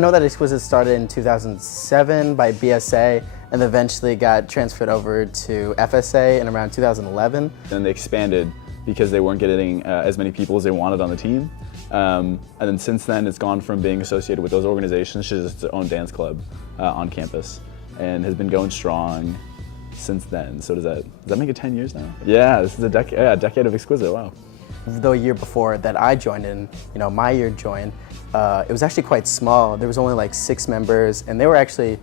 I know that Xquizit started in 2007 by BSA and eventually got transferred over to FSA in around 2011. And they expanded because they weren't getting as many people as they wanted on the team. And then since then, it's gone from being associated with those organizations to just its own dance club on campus, and has been going strong since then. So does that make it 10 years now? Yeah, this is a decade of Xquizit, wow. The year before that I joined in, my year joined, it was actually quite small. There was only like 6 members, and they were actually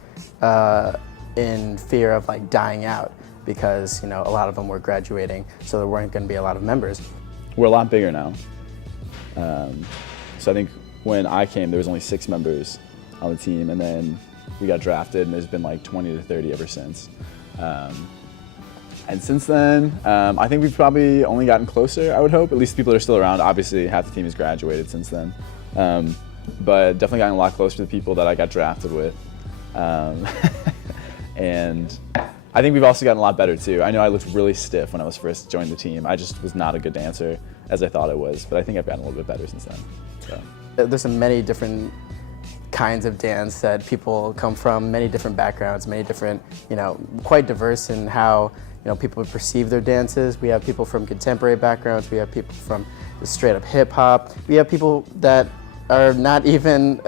in fear of like dying out because a lot of them were graduating, so there weren't going to be a lot of members. We're a lot bigger now. So I think when I came, there was only 6 members on the team, and then we got drafted, and there's been like 20 to 30 ever since. And since then, I think we've probably only gotten closer, I would hope. At least people are still around. Obviously, half the team has graduated since then. But definitely gotten a lot closer to the people that I got drafted with. And I think we've also gotten a lot better too. I know I looked really stiff when I was first joined the team. I just was not a good dancer as I thought I was, but I think I've gotten a little bit better since then. So. There's many different kinds of dance that people come from, many different backgrounds, many different, quite diverse in how people perceive their dances. We have people from contemporary backgrounds, we have people from straight up hip hop, we have people that are not even,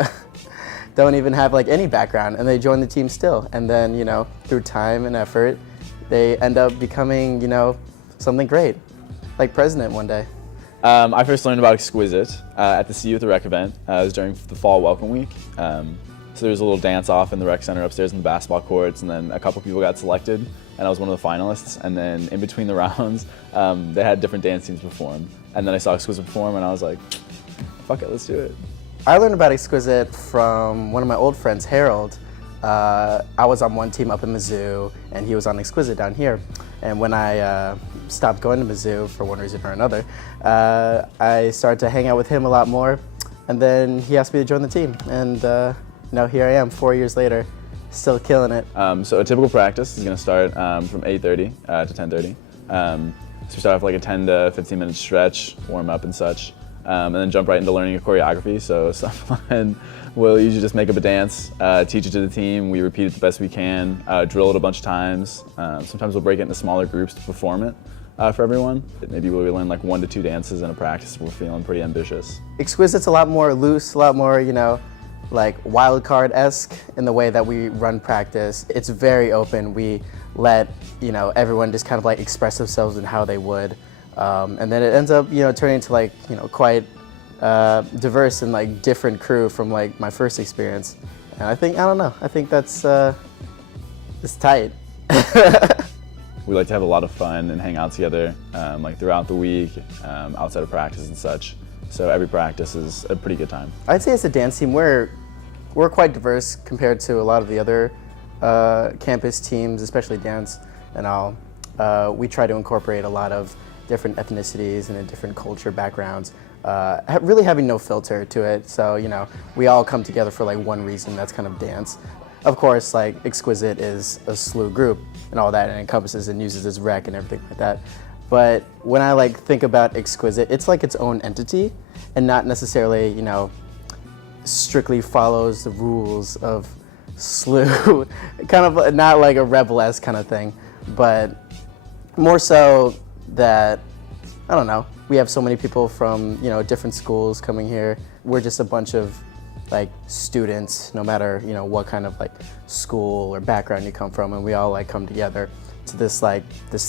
don't even have like any background, and they join the team still. And then, through time and effort, they end up becoming, something great, like president one day. I first learned about Xquizit at the See You at the Rec event. It was during the fall welcome week. So there was a little dance off in the rec center upstairs in the basketball courts, and then a couple people got selected, and I was one of the finalists. And then in between the rounds, they had different dance teams perform. And then I saw Xquizit perform, and I was like, fuck it, let's do it. I learned about Xquizit from one of my old friends, Harold. I was on one team up in Mizzou, and he was on Xquizit down here. And when I stopped going to Mizzou for one reason or another, I started to hang out with him a lot more, and then he asked me to join the team. And here I am, 4 years later, still killing it. So a typical practice is going to start from 8:30 to 10:30. So we start off like a 10 to 15 minute stretch, warm up and such. And then jump right into learning a choreography. So someone will usually just make up a dance, teach it to the team. We repeat it the best we can, drill it a bunch of times. Sometimes we'll break it into smaller groups to perform it for everyone. Maybe we'll learn like 1 to 2 dances in a practice if we're feeling pretty ambitious. Xquizit's a lot more loose, a lot more, like wild card-esque in the way that we run practice. It's very open. We let, everyone just kind of like express themselves in how they would. And then it ends up, turning into like, quite diverse and like different crew from like my first experience. And I think that's it's tight. We like to have a lot of fun and hang out together, like throughout the week, outside of practice and such. So every practice is a pretty good time. I'd say as a dance team, we're quite diverse compared to a lot of the other campus teams, especially dance and all. We try to incorporate a lot of different ethnicities and different culture backgrounds, really having no filter to it. So, we all come together for like one reason, that's kind of dance. Of course, like Xquizit is a slew group and all that, and encompasses and uses its rec and everything like that. But when I like think about Xquizit, it's like its own entity and not necessarily, strictly follows the rules of slew. Kind of not like a rebel-esque kind of thing, but more so that, I don't know, we have so many people from, different schools coming here. We're just a bunch of like students, no matter, what kind of like school or background you come from, and we all like come together to this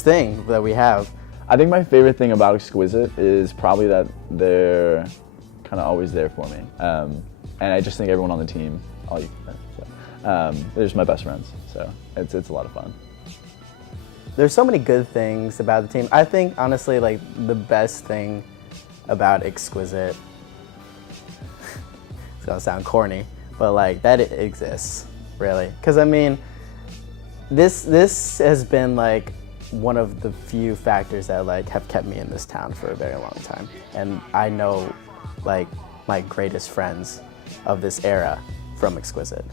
thing that we have. I think my favorite thing about Xquizit is probably that they're kind of always there for me. And I just think everyone on the team, they're just my best friends, so it's a lot of fun. There's so many good things about the team. I think, honestly, like, the best thing about Xquizit, it's gonna sound corny, but like, that it exists, really. Because I mean, this has been like one of the few factors that like have kept me in this town for a very long time. And I know like my greatest friends of this era from Xquizit.